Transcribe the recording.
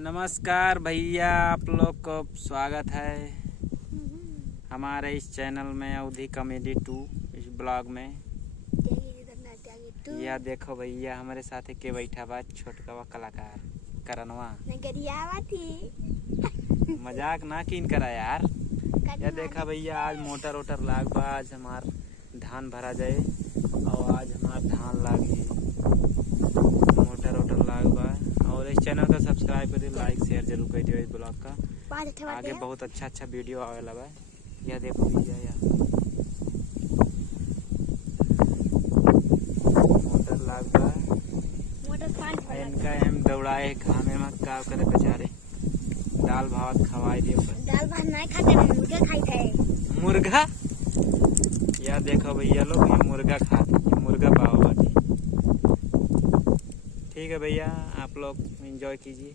नमस्कार भैया, आप लोग को स्वागत है हमारे इस चैनल में अवधि कॉमेडी 2 इस ब्लॉग में। यह देखो भैया, हमारे साथ के बैठा बा छोटका कलाकार करनवा। मजाक ना कीन करा यार। यह देखा भैया, आज मोटर वोटर लाग बा, आज हमार धान भरा जाए और आज हमार धान लागी मोटर वोटर लाग बा। और इस चैनल का सब्सक्राइब कर दियो, लाइक शेयर जरूर कर दियो। इस ब्लॉग का आगे बहुत अच्छा वीडियो आवेला बा। यह देखो भैया, यार मोटर लाग बा, इनका हम दौड़ाए घामे में का करे बेचारे। दाल भात खवाई दियो। दाल भात नहीं खाते, मुर्गा खाते हैं। मुर्गा? यह देखो भैया लोग, ये मुर्गा खाते, मुर्गा पाव बाटी। ठीक है भैया, आप लोग एंजॉय कीजिए।